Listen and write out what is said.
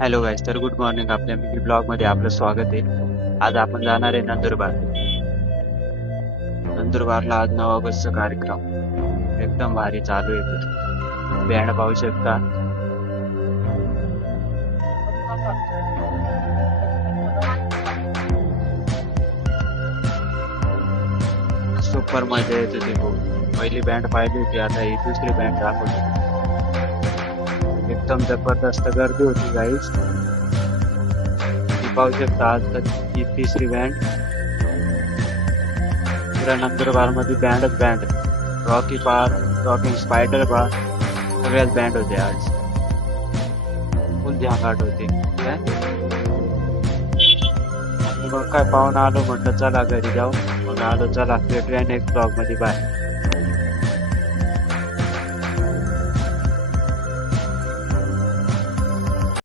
Hello guys, तर good morning. आपल्या mini ब्लॉगमध्ये आपलं स्वागत आहे. आज आपण जाणार आहे नंदुरबार. नंदुरबारला आज 9 ऑगस्टचा कार्यक्रम एकदम भारी चालू आहे. तिथे बँड पाहू शकता. सुपर मजा येत होती खूप. पहिली बँड पाहिली होती, आता ही दुसरी बँड दाखवली. एकदम जबरदस्त गर्दी होती गाईज. पाहू शकता आज ही तिसरी बँड. पुऱ्या नंदुरबार मध्ये बँडच band. Rocky Park, rocking spider bar, सगळ्याच बँड होते आज. फुल झांगाट होते. मग काय पाहून आलो, म्हटलं चला घरी जाऊ. मग आलो, चला भेटूया नेक्स्ट ब्लॉग मध्ये. बाय.